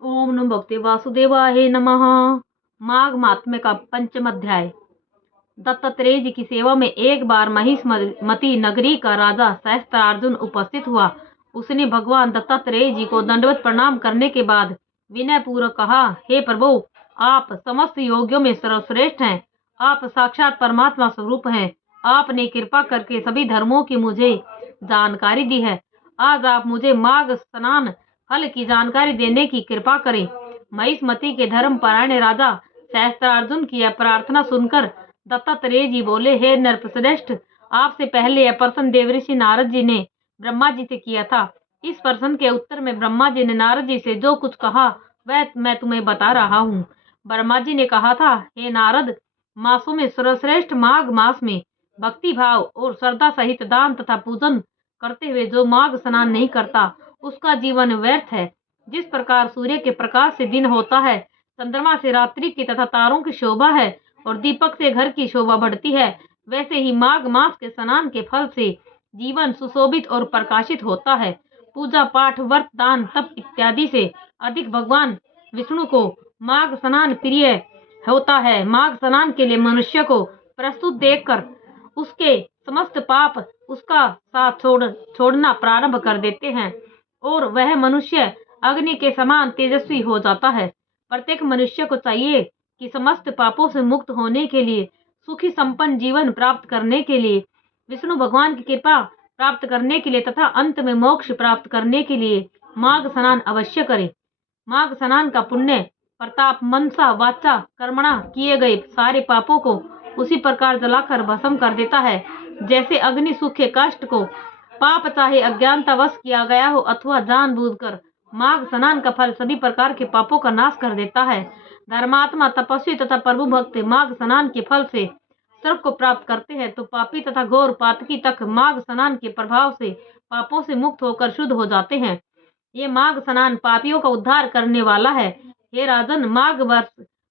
ओम नमो भगवते वासुदेवाय नमः। माघ महात्म्य का पंचम अध्याय। दत्तात्रेय जी की सेवा में एक बार महिष्मती नगरी का राजा सहस्त्रार्जुन उपस्थित हुआ। उसने भगवान दत्तात्रेय जी को दंडवत प्रणाम करने के बाद विनय पूर्वक कहा, हे प्रभु, आप समस्त योगियों में सर्वश्रेष्ठ हैं। आप साक्षात परमात्मा स्वरूप हैं। आपने कृपा करके सभी धर्मों की मुझे जानकारी दी है। आज आप मुझे माघ स्नान फल की जानकारी देने की कृपा करें। महिष्मती के धर्म परायण राजा सहस्त्रार्जुन की यह प्रार्थना सुनकर दत्तात्रेय जी बोले, हे नरश्रेष्ठ, आपसे पहले यह प्रश्न देवऋषि नारद जी ने ब्रह्मा जी से किया था। इस प्रश्न के उत्तर में ब्रह्मा जी ने नारद जी से जो कुछ कहा वह मैं तुम्हें बता रहा हूँ। ब्रह्मा जी ने कहा था, हे नारद, मासों में सर्वश्रेष्ठ माघ मास में भक्ति भाव और श्रद्धा सहित दान तथा पूजन करते हुए जो माघ स्नान नहीं करता उसका जीवन व्यर्थ है। जिस प्रकार सूर्य के प्रकाश से दिन होता है, चंद्रमा से रात्रि की तथा तारों की शोभा है और दीपक से घर की शोभा बढ़ती है, वैसे ही माघ मास के स्नान के फल से जीवन सुशोभित और प्रकाशित होता है। पूजा पाठ व्रत दान तप इत्यादि से अधिक भगवान विष्णु को माघ स्नान प्रिय होता है। माघ स्नान के लिए मनुष्य को प्रस्तुत देखकर उसके समस्त पाप उसका साथ छोड़ना प्रारंभ कर देते हैं और वह मनुष्य अग्नि के समान तेजस्वी हो जाता है। प्रत्येक मनुष्य को चाहिए कि समस्त पापों से मुक्त होने के लिए, सुखी संपन्न जीवन प्राप्त करने के लिए, विष्णु भगवान की कृपा प्राप्त करने के लिए तथा अंत में मोक्ष प्राप्त करने के लिए माघ स्नान अवश्य करे। माघ स्नान का पुण्य प्रताप मनसा वाचा कर्मणा किए गए सारे पापों को उसी प्रकार जलाकर भस्म कर देता है जैसे अग्नि सूखे काष्ठ को। पाप चाहे अज्ञानतावश किया गया हो अथवा जानबूझकर, माघ स्नान का फल सभी प्रकार के पापों का नाश कर देता है। धर्मात्मा तपस्वी तथा प्रभु भक्त माघ स्नान के फल से स्वर्ग को प्राप्त करते हैं तो पापी तथा घोर पातकी तक माघ स्नान के प्रभाव से पापों से मुक्त होकर शुद्ध हो जाते हैं। ये माघ स्नान पापियों का उद्धार करने वाला है। हे राजन,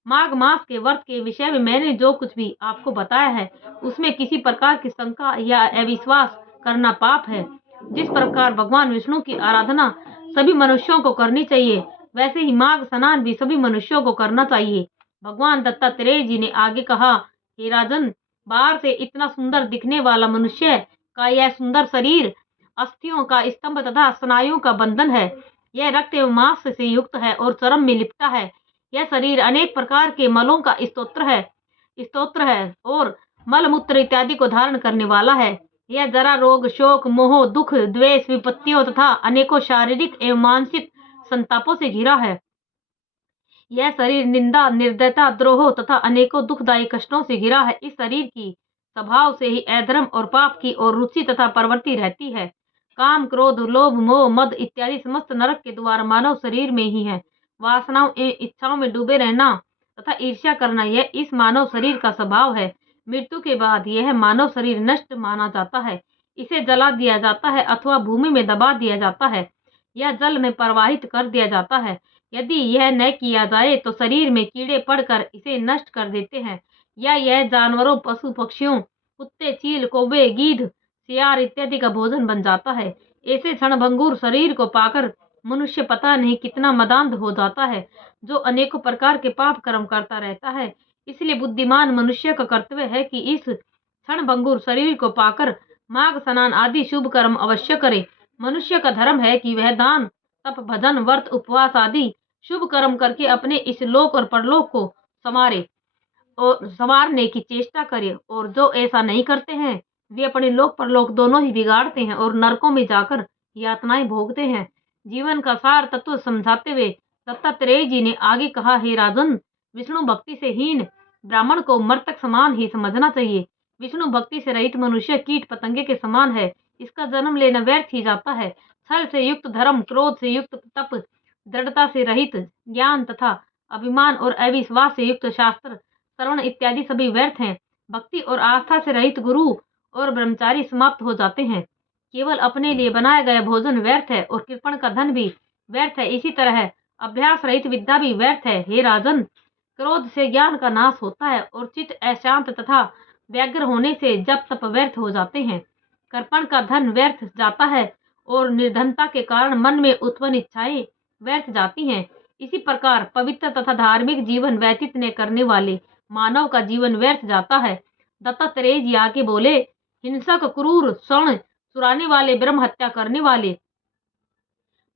माघ मास के व्रत के विषय में मैंने जो कुछ भी आपको बताया है उसमें किसी प्रकार की शंका या अविश्वास करना पाप है। जिस प्रकार भगवान विष्णु की आराधना सभी मनुष्यों को करनी चाहिए, वैसे ही माघ स्नान भी सभी मनुष्यों को करना चाहिए। भगवान दत्तात्रेय जी ने आगे कहा, हे राजन, बाहर से इतना सुंदर दिखने वाला मनुष्य का यह सुंदर शरीर अस्थियों का स्तंभ तथा स्नायुओं का बंधन है। यह रक्त एवं मांस से युक्त है और चर्म में लिपटा है। यह शरीर अनेक प्रकार के मलों का स्तोत्र है और मल मूत्र इत्यादि को धारण करने वाला है। यह जरा रोग शोक मोह दुख द्वेष विपत्तियों तथा अनेकों शारीरिक एवं मानसिक संतापों से घिरा है। यह शरीर निंदा निर्दयता द्रोह तथा अनेकों दुखदायी कष्टों से घिरा है। इस शरीर की स्वभाव से ही अधर्म और पाप की ओर रुचि तथा प्रवृत्ति रहती है। काम क्रोध लोभ मोह मद इत्यादि समस्त नरक के द्वार मानव शरीर में ही है। वासनाओं एवं इच्छाओं में डूबे रहना तथा ईर्ष्या करना यह इस मानव शरीर का स्वभाव है। मृत्यु के बाद यह मानव शरीर नष्ट माना जाता है। इसे जला दिया जाता है अथवा भूमि में दबा दिया जाता है या जल में प्रवाहित कर दिया जाता है। यदि यह न किया जाए तो शरीर में कीड़े पड़कर इसे नष्ट कर देते हैं या यह जानवरों पशु पक्षियों कुत्ते चील कौवे गीध सियार इत्यादि का भोजन बन जाता है। ऐसे क्षणभंगुर शरीर को पाकर मनुष्य पता नहीं कितना मदांध हो जाता है, जो अनेकों प्रकार के पाप कर्म करता रहता है। इसलिए बुद्धिमान मनुष्य का कर्तव्य है कि इस क्षणभंगुर शरीर को पाकर माघ स्नान आदि शुभ कर्म अवश्य करे। मनुष्य का धर्म है कि वह दान तप भजन व्रत उपवास आदि शुभ कर्म करके अपने इस लोक और परलोक को संवारने की चेष्टा करे, और जो ऐसा नहीं करते हैं वे अपने लोक परलोक दोनों ही बिगाड़ते हैं और नरकों में जाकर यातनाएं भोगते हैं। जीवन का सार तत्व समझाते हुए दत्तात्रेय जी ने आगे कहा, हे राजन, विष्णु भक्ति से हीन ब्राह्मण को मृतक समान ही समझना चाहिए। विष्णु भक्ति से रहित मनुष्य कीट पतंगे के समान है। इसका जन्म लेना व्यर्थ ही जाता है। छल से युक्त धर्म, क्रोध से युक्त तप, दृढ़ता से रहित ज्ञान तथा अभिमान और अविश्वास से युक्त शास्त्र श्रवण इत्यादि सभी व्यर्थ हैं। भक्ति और आस्था से रहित गुरु और ब्रह्मचारी समाप्त हो जाते हैं। केवल अपने लिए बनाया गया भोजन व्यर्थ है और कृपण का धन भी व्यर्थ है। इसी तरह अभ्यास रहित विद्या भी व्यर्थ है। हे राजन, क्रोध से ज्ञान का नाश होता है और चित्त अशांत तथा व्यग्र होने से जप तप व्यर्थ हो जाते हैं। कृपण का धन व्यर्थ जाता है और निर्धनता के कारण मन में उत्पन्न इच्छाएं व्यर्थ जाती हैं। इसी प्रकार पवित्र तथा धार्मिक जीवन व्यतीत न करने वाले मानव का जीवन व्यर्थ जाता है। दत्तात्रेय जी आगे बोले, हिंसक, क्रूर, स्वर्ण चुराने वाले, ब्रह्म हत्या करने वाले,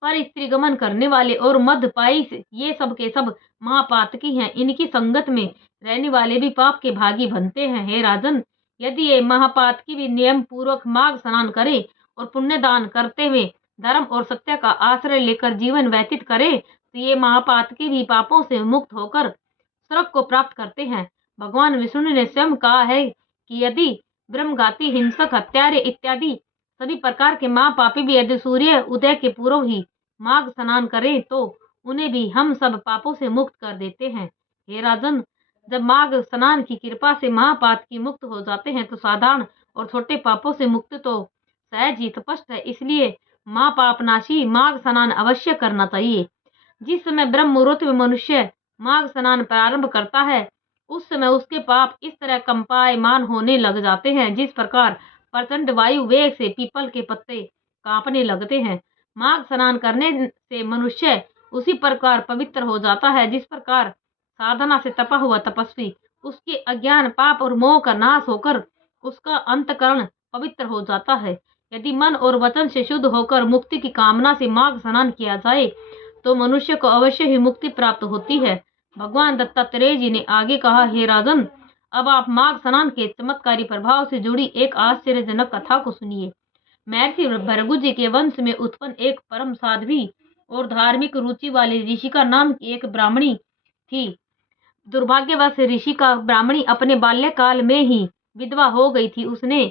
पर स्त्री गमन करने वाले और मदपाई, ये सब के सब महापातकी हैं। इनकी संगत में रहने वाले भी पाप के भागी बनते हैं। हे राजन, यदि ये महापातकी भी नियम पूर्वक माघ स्नान करे और पुण्य दान करते हुए धर्म और सत्य का आश्रय लेकर जीवन व्यतीत करे, तो ये महापातकी भी पापों से मुक्त होकर स्वर्ग को प्राप्त करते हैं। भगवान विष्णु ने स्वयं कहा है कि यदि ब्रह्मघाती, हिंसक, हत्यारे इत्यादि सभी प्रकार के महापापी भी यदि सूर्य उदय के पूर्व ही माघ स्नान करें तो उन्हें भी हम सब पापों से मुक्त कर देते हैं। हे राजन, जब माघ स्नान की कृपा से महापाप की मुक्त हो जाते हैं तो साधारण और छोटे पापों से मुक्त तो सहज ही स्पष्ट है। इसलिए महापापनाशी माघ स्नान अवश्य करना चाहिए। जिस समय ब्रह्म मुहूर्त में मनुष्य माघ स्नान प्रारंभ करता है, उस समय उसके पाप इस तरह कंपायमान होने लग जाते हैं जिस प्रकार प्रचंड वायु वेग से पीपल के पत्ते कांपने लगते हैं। माघ स्नान करने से मनुष्य उसी प्रकार पवित्र हो जाता है जिस प्रकार साधना से तपा हुआ तपस्वी, उसके अज्ञान, पाप और मोह का नाश होकर उसका अंतकरण पवित्र हो जाता है। यदि मन और वचन से शुद्ध होकर मुक्ति की कामना से माघ स्नान किया जाए तो मनुष्य को अवश्य ही मुक्ति प्राप्त होती है। भगवान दत्तात्रेय जी ने आगे कहा, हे राजन, अब आप माघ स्नान के चमत्कारी प्रभाव से जुड़ी एक आश्चर्यजनक कथा को सुनिए। महर्षि भृगु जी के वंश में उत्पन्न एक परम साध्वी और धार्मिक रुचि वाली ऋषिका नाम की एक ब्राह्मणी थी। दुर्भाग्यवश ऋषिका ब्राह्मणी अपने बाल्यकाल में ही विधवा हो गई थी। उसने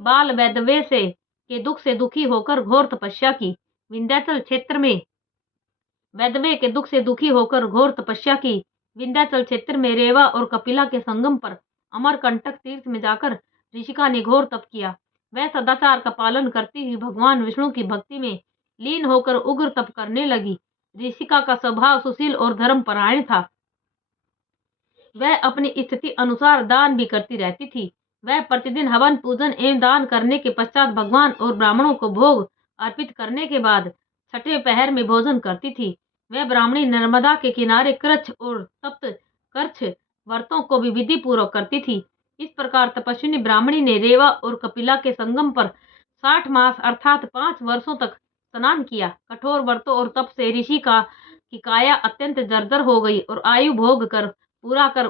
बाल वैधव्य के दुख से दुखी होकर घोर तपस्या की। विंध्याचल क्षेत्र में वैधव्य के दुख से दुखी होकर घोर तपस्या की। विंध्याचल क्षेत्र में रेवा और कपिला के संगम पर अमरकंटक तीर्थ में जाकर ऋषिका ने घोर तप किया। वह सदाचार का पालन करती हुई भगवान विष्णु की भक्ति में लीन होकर उग्र तप करने लगी। ऋषिका का स्वभाव सुशील और धर्मपरायण था। वह अपनी स्थिति अनुसार दान भी करती रहती थी। वह प्रतिदिन हवन, पूजन एवं दान करने के पश्चात भगवान और ब्राह्मणों को भोग अर्पित करने के बाद छठे पहर में भोजन करती थी। वह ब्राह्मणी नर्मदा के किनारे कृच्छ और सप्त कर्छ व्रतों को भी विधि पूर्वक करती थी। इस प्रकार तपस्विनी ब्राह्मणी ने रेवा और कपिला के संगम पर 60 मास अर्थात 5 वर्षों तक स्नान किया। कठोर व्रतों और तप से ऋषि की काया अत्यंत जर्जर हो गई और आयु भोग कर पूरा कर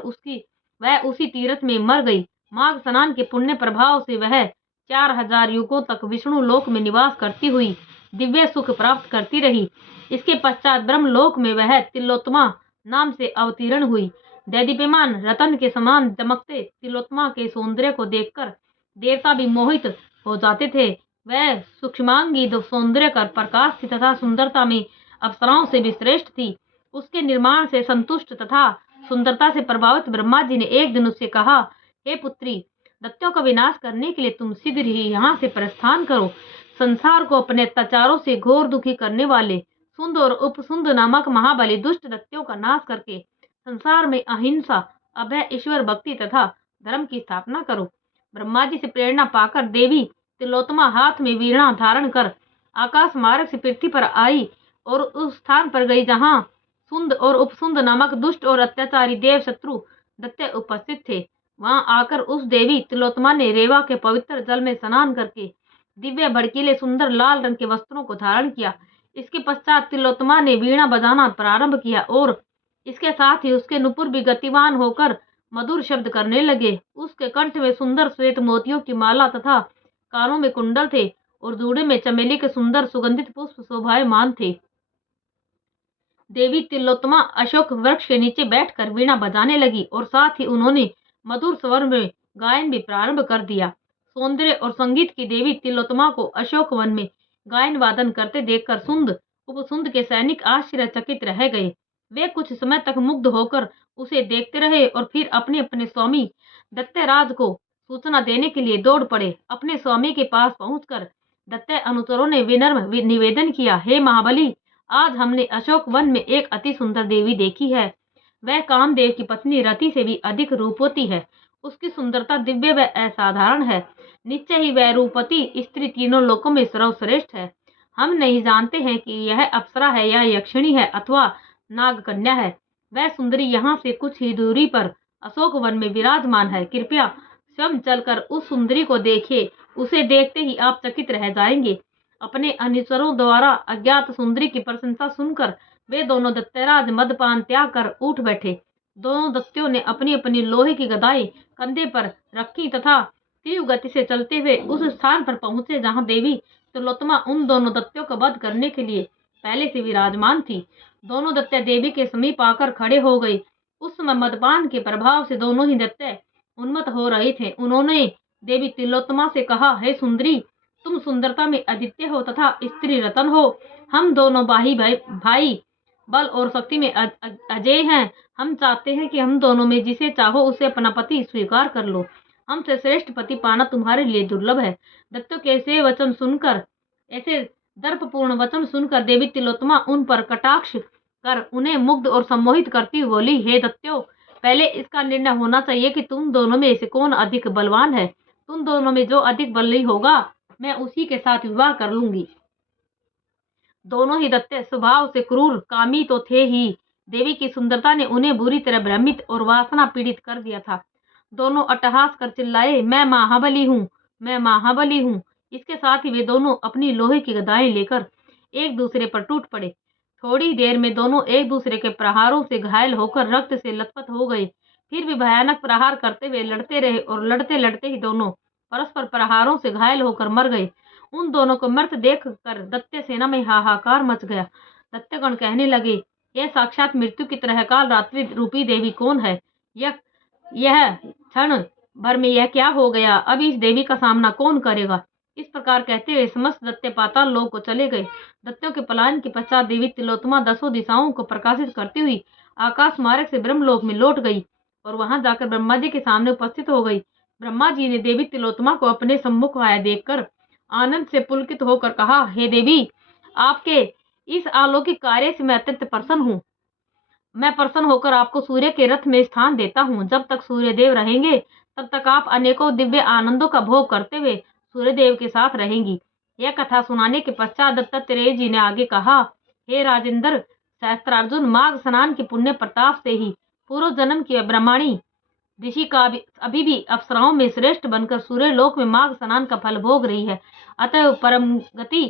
वह उसी तीर्थ में मर गई। माघ स्नान के पुण्य प्रभाव से वह 4000 युगों तक विष्णु लोक में निवास करती हुई दिव्य सुख प्राप्त करती रही। इसके पश्चात ब्रह्मलोक में वह तिलोत्तमा नाम से अवतीर्ण हुई। दैदीप्यमान रतन के समान चमकते तिलोत्तमा के सौंदर्य को देखकर देवता भी मोहित हो जाते थे। वह सूक्ष्मांगी सौंदर्य कर प्रकाश थी तथा सुंदरता में अप्सराओं से भी श्रेष्ठ थी। उसके निर्माण से संतुष्ट तथा सुंदरता से प्रभावित ब्रह्मा जी ने एक दिन उससे कहा, हे पुत्री, दैत्यों का विनाश करने के लिए तुम शीघ्र ही यहाँ से प्रस्थान करो। संसार को अपने अत्याचारों से घोर दुखी करने वाले सुंद और उपसुंद नामक महाबली दुष्ट दैत्यों का नाश करके संसार में अहिंसा, अभय, ईश्वर भक्ति तथा धर्म की स्थापना करो। ब्रह्मा जी से प्रेरणा पाकर देवी तिलोत्तमा हाथ में वीणा धारण कर आकाश मार्ग से पृथ्वी पर आई और उस स्थान पर गई जहाँ सुंद और उपसुंद नामक दुष्ट और अत्याचारी देव शत्रु दैत्य उपस्थित थे। वहां आकर उस देवी तिलोत्तमा ने रेवा के पवित्र जल में स्नान करके दिव्य भड़कीले सुंदर लाल रंग के वस्त्रों को धारण किया। इसके पश्चात तिलोत्तमा ने वीणा बजाना प्रारंभ किया और इसके साथ ही उसके नुपुर भी गतिवान होकर मधुर शब्द करने लगे। उसके कंठ में सुंदर श्वेत मोतियों की माला तथा कानों में कुंडल थे और जूड़े में चमेली के सुंदर सुगंधित पुष्प शोभायमान थे। देवी तिलोत्तमा अशोक वृक्ष के नीचे बैठकर वीणा बजाने लगी और साथ ही उन्होंने मधुर स्वर में गायन भी प्रारंभ कर दिया। सौंदर्य और संगीत की देवी तिलोत्तमा को अशोक वन में गायन वादन करते देखकर सुंद उपसुंद के सैनिक आश्चर्यचकित रह गए। वे कुछ समय तक मुग्ध होकर उसे देखते रहे और फिर अपने अपने स्वामी दत्तराज को सूचना देने के लिए दौड़ पड़े। अपने स्वामी के पास पहुंचकर दत्त अनुचरों ने विनम्र निवेदन किया, हे महाबली, आज हमने अशोक वन में एक अति सुंदर देवी देखी है। वह कामदेव की पत्नी रति से भी अधिक रूपवती है। उसकी सुंदरता दिव्य व असाधारण है। निश्चय ही वह रूपवती स्त्री तीनों लोकों में सर्वश्रेष्ठ है। हम नहीं जानते हैं कि यह अप्सरा है या यक्षिणी है अथवा नाग कन्या है। वह सुंदरी यहाँ से कुछ ही दूरी पर अशोक वन में विराजमान है। कृपया स्वयं चलकर उस सुंदरी को देखिए। उसे देखते ही आप चकित रह जाएंगे। अपने अनुचरों द्वारा अज्ञात सुंदरी की प्रशंसा सुनकर वे दोनों दैत्यराज मदपान त्याग कर उठ बैठे। दोनों दैत्यों ने अपनी अपनी लोहे की गदाएं कंधे पर रखी तथा तीव्र गति से चलते हुए उस स्थान पर पहुंचे जहां देवी तिलोत्तमा उन दोनों दैत्यों का वध करने के लिए पहले से विराजमान थी। दोनों दैत्य देवी के समीप आकर खड़े हो गए। उस समय मदपान के प्रभाव से दोनों ही दैत्य उन्मत्त हो रहे थे। उन्होंने देवी तिलोत्तमा से कहा, हे सुंदरी, तुम सुंदरता में अद्वितीय हो तथा स्त्री रतन हो। हम दोनों भाई बल और शक्ति में अजय हैं। हम चाहते हैं कि हम दोनों में जिसे चाहो उसे अपना पति स्वीकार कर लो। हमसे श्रेष्ठ पति पाना तुम्हारे लिए दुर्लभ है। दैत्यों के ऐसे दर्पपूर्ण वचन सुनकर देवी तिलोत्तमा उन पर कटाक्ष कर उन्हें मुग्ध और सम्मोहित करती हुई बोली, हे दैत्यों, पहले इसका निर्णय होना चाहिए कि तुम दोनों में से कौन अधिक बलवान है। तुम दोनों में जो अधिक बलवान होगा मैं उसी के साथ विवाह कर लूंगी। दोनों ही दैत्य स्वभाव से क्रूर कामी तो थे ही। देवी की सुंदरता ने उन्हें बुरी तरह भ्रमित और वासना पीड़ित कर दिया था। दोनों अट्टहास कर चिल्लाए, मैं महाबली हूँ, मैं महाबली हूँ। इसके साथ ही वे दोनों अपनी लोहे की गदाएं लेकर एक दूसरे पर टूट पड़े। थोड़ी देर में दोनों एक दूसरे के प्रहारों से घायल होकर रक्त से लथपथ हो गए। फिर भी भयानक प्रहार करते हुए लड़ते रहे और लड़ते लड़ते ही दोनों परस्पर प्रहारों से घायल होकर मर गए। उन दोनों को मृत देख कर दैत्य सेना में हाहाकार मच गया। दैत्यगण कहने लगे, यह साक्षात मृत्यु की तरह काल रात्रि रूपी देवी कौन है? यह क्षण भर में यह क्या हो गया? अब इस देवी का सामना कौन करेगा? इस प्रकार कहते हुए समस्त दैत्य पाताल लोक को चले गए। दैत्यों के पलायन के पश्चात देवी तिलोत्तमा 10 दिशाओं को प्रकाशित करती हुई आकाश मार्ग से ब्रह्मलोक में लौट गई और वहां जाकर ब्रह्मा जी के सामने उपस्थित हो गई। ब्रह्मा जी ने देवी तिलोत्तमा को अपने सम्मुख आया देखकर आनंद से पुलकित होकर कहा, हे देवी, आपके इस अलौकिक कार्य से मैं अत्यंत प्रसन्न हूँ। मैं प्रसन्न होकर आपको सूर्य के रथ में स्थान देता हूँ। जब तक सूर्य देव रहेंगे तब तक आप अनेकों दिव्य आनंदों का भोग करते हुए सूर्य देव के साथ रहेंगी। यह कथा सुनाने के पश्चात दत्तात्रेय जी ने आगे कहा, हे राजेंद्र, सहस्त्रार्जुन, माघ स्नान के पुण्य प्रताप से ही पूर्व जन्म की ब्रह्मणी ऋषि का अभी भी अप्सराओं में श्रेष्ठ बनकर सूर्य लोक में माघ स्नान का फल भोग रही है। अतः परम गति